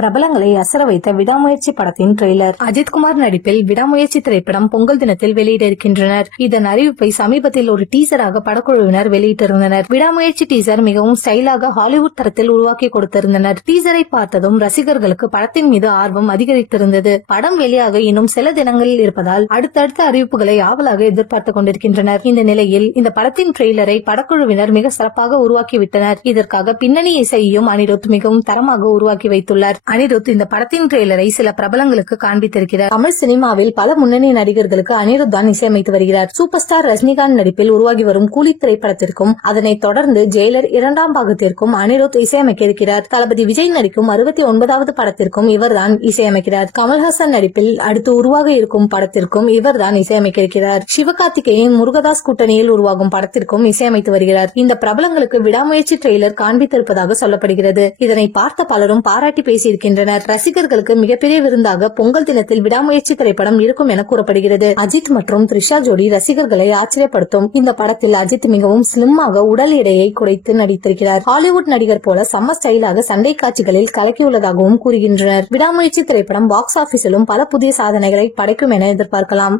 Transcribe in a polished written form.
பிரபலங்களை அசர வைத்த விடாமுயற்சி படத்தின் ட்ரெய்லர். அஜித்குமார் நடிப்பில் விடாமுயற்சி திரைப்படம் பொங்கல் தினத்தில் வெளியிட இருக்கின்றனர். இதன் அறிவிப்பை சமீபத்தில் ஒரு டீசராக படக்குழுவினர் வெளியிட்டிருந்தனர். விடாமுயற்சி டீசர் மிகவும் ஸ்டைலாக ஹாலிவுட் தரத்தில் உருவாக்கி கொடுத்திருந்தனர். டீசரை பார்த்ததும் ரசிகர்களுக்கு படத்தின் மீது ஆர்வம் அதிகரித்திருந்தது. படம் வெளியாக இன்னும் சில தினங்களில் இருப்பதால் அடுத்தடுத்த அறிவிப்புகளை ஆவலாக எதிர்பார்த்துக் கொண்டிருக்கின்றனர். இந்த நிலையில் இந்த படத்தின் ட்ரெய்லரை படக்குழுவினர் மிக சிறப்பாக உருவாக்கிவிட்டனர். இதற்காக பின்னணி இசையையும் அனிருத் மிகவும் தரமாக உருவாக்கி வைத்துள்ளார். அனிருத் இந்த படத்தின் ட்ரெய்லரை சில பிரபலங்களுக்கு காண்பித்திருக்கிறார். தமிழ் சினிமாவில் பல முன்னணி நடிகர்களுக்கு அனிருத் தான் இசையமைத்து வருகிறார். சூப்பர் ஸ்டார் ரஜினிகாந்த் நடிப்பில் உருவாகி வரும் கூலி திரைப்படத்திற்கும் அதனைத் தொடர்ந்து ஜெயிலர் 2ஆம் பாகத்திற்கும் அனிருத் இசையமைக்க இருக்கிறார். தளபதி விஜய் நடிக்கும் 69வது படத்திற்கும் இவர்தான் இசையமைக்கிறார். கமல்ஹாசன் நடிப்பில் அடுத்து உருவாக இருக்கும் படத்திற்கும் இவர்தான் இசையமைக்க இருக்கிறார். சிவகார்த்திகேயன் முருகதாஸ் கூட்டணியில் உருவாகும் படத்திற்கும் இசையமைத்து வருகிறார். இந்த பிரபலங்களுக்கு விடாமுயற்சி ட்ரெய்லர் காண்பித்திருப்பதாக சொல்லப்படுகிறது. இதனை பார்த்த பலரும் பாராட்டி பேசியிருக்கின்றனர். ரசிகர்களுக்கு மிகப்பெரிய விருந்தாக பொங்கல் தினத்தில் விடாமுயற்சி திரைப்படம் இருக்கும் என கூறப்படுகிறது. அஜித் மற்றும் த்ரிஷா ஜோடி ரசிகர்களை ஆச்சரியப்படுத்தும். இந்த படத்தில் அஜித் மிகவும் ஸ்லிம்மாக உடல் எடையை குறைத்து நடித்திருக்கிறார். ஹாலிவுட் நடிகர் போல செம்ம ஸ்டைலாக சண்டை காட்சிகளில் கலக்கியுள்ளதாகவும் கூறுகின்றனர். விடாமுயற்சி திரைப்படம் பாக்ஸ் ஆபீஸிலும் பல புதிய சாதனைகளை படைக்கும் என எதிர்பார்க்கலாம்.